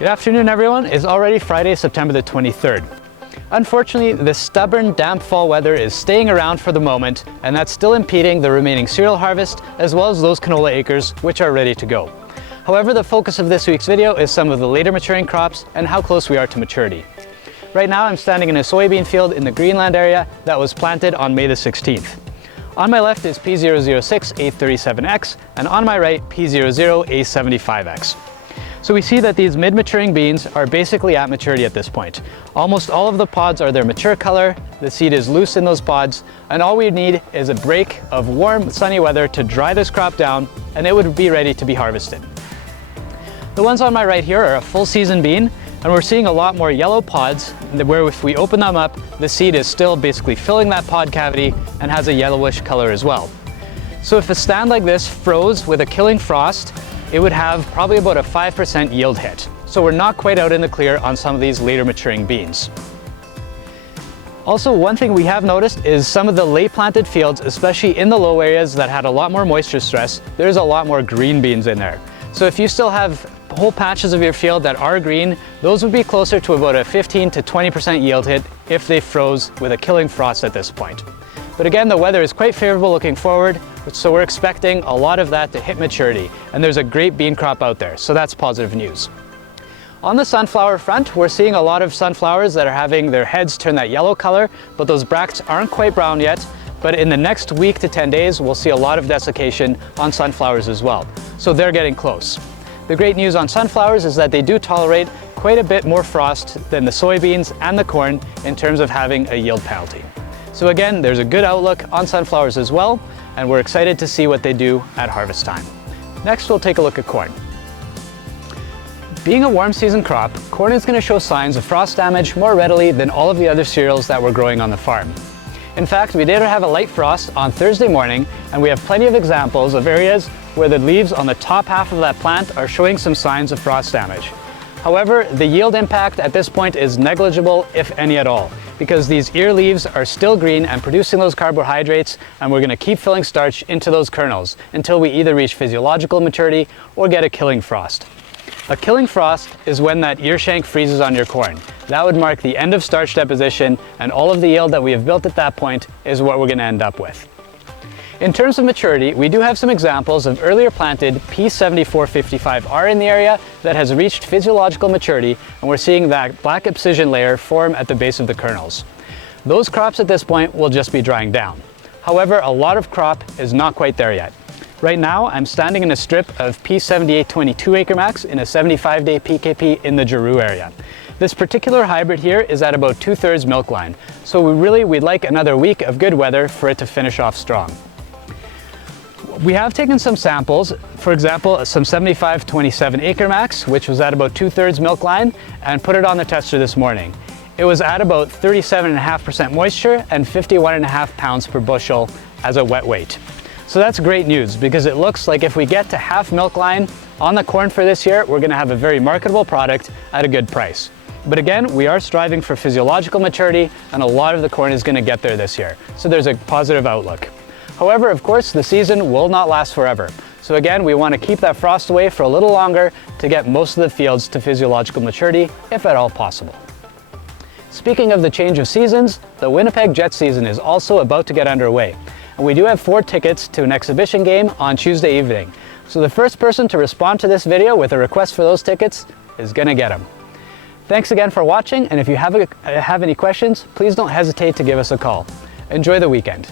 Good afternoon, everyone. It's already Friday, September the 23rd. Unfortunately, this stubborn, damp fall weather is staying around for the moment, and that's still impeding the remaining cereal harvest, as well as those canola acres, which are ready to go. However, the focus of this week's video is some of the later maturing crops and how close we are to maturity. Right now, I'm standing in a soybean field in the Greenland area that was planted on May the 16th. On my left is P006A37X, and on my right, P00A75X. So we see that these mid-maturing beans are basically at maturity at this point. Almost all of the pods are their mature color, the seed is loose in those pods, and all we need is a break of warm, sunny weather to dry this crop down, and it would be ready to be harvested. The ones on my right here are a full season bean, and we're seeing a lot more yellow pods where if we open them up, the seed is still basically filling that pod cavity and has a yellowish color as well. So if a stand like this froze with a killing frost, it would have probably about a 5% yield hit. So we're not quite out in the clear on some of these later maturing beans. Also, one thing we have noticed is some of the late planted fields, especially in the low areas that had a lot more moisture stress, there's a lot more green beans in there. So if you still have whole patches of your field that are green, those would be closer to about a 15 to 20% yield hit if they froze with a killing frost at this point. But again, the weather is quite favorable looking forward, so we're expecting a lot of that to hit maturity, and there's a great bean crop out there, so that's positive news. On the sunflower front, we're seeing a lot of sunflowers that are having their heads turn that yellow color, but those bracts aren't quite brown yet. But in the next week to 10 days, we'll see a lot of desiccation on sunflowers as well, so they're getting close. The great news on sunflowers is that they do tolerate quite a bit more frost than the soybeans and the corn in terms of having a yield penalty. So again, there's a good outlook on sunflowers as well, and we're excited to see what they do at harvest time. Next, we'll take a look at corn. Being a warm season crop, corn is going to show signs of frost damage more readily than all of the other cereals that we're growing on the farm. In fact, we did have a light frost on Thursday morning, and we have plenty of examples of areas where the leaves on the top half of that plant are showing some signs of frost damage. However, the yield impact at this point is negligible, if any at all, because these ear leaves are still green and producing those carbohydrates, and we're going to keep filling starch into those kernels until we either reach physiological maturity or get a killing frost. A killing frost is when that ear shank freezes on your corn. That would mark the end of starch deposition, and all of the yield that we have built at that point is what we're going to end up with. In terms of maturity, we do have some examples of earlier planted P7455R in the area that has reached physiological maturity, and we're seeing that black abscission layer form at the base of the kernels. Those crops at this point will just be drying down. However, a lot of crop is not quite there yet. Right now, I'm standing in a strip of P7822 Acre Max in a 75-day PKP in the Giroux area. This particular hybrid here is at about 2/3 milk line, so we'd like another week of good weather for it to finish off strong. We have taken some samples, for example, some 7527 Acre Max, which was at about 2/3 milk line, and put it on the tester this morning. It was at about 37.5% moisture and 51.5 pounds per bushel as a wet weight. So that's great news, because it looks like if we get to half milk line on the corn for this year, we're going to have a very marketable product at a good price. But again, we are striving for physiological maturity, and a lot of the corn is going to get there this year. So there's a positive outlook. However, of course, the season will not last forever. So again, we want to keep that frost away for a little longer to get most of the fields to physiological maturity, if at all possible. Speaking of the change of seasons, the Winnipeg Jet season is also about to get underway. And we do have 4 tickets to an exhibition game on Tuesday evening. So the first person to respond to this video with a request for those tickets is going to get them. Thanks again for watching, and if you have any questions, please don't hesitate to give us a call. Enjoy the weekend.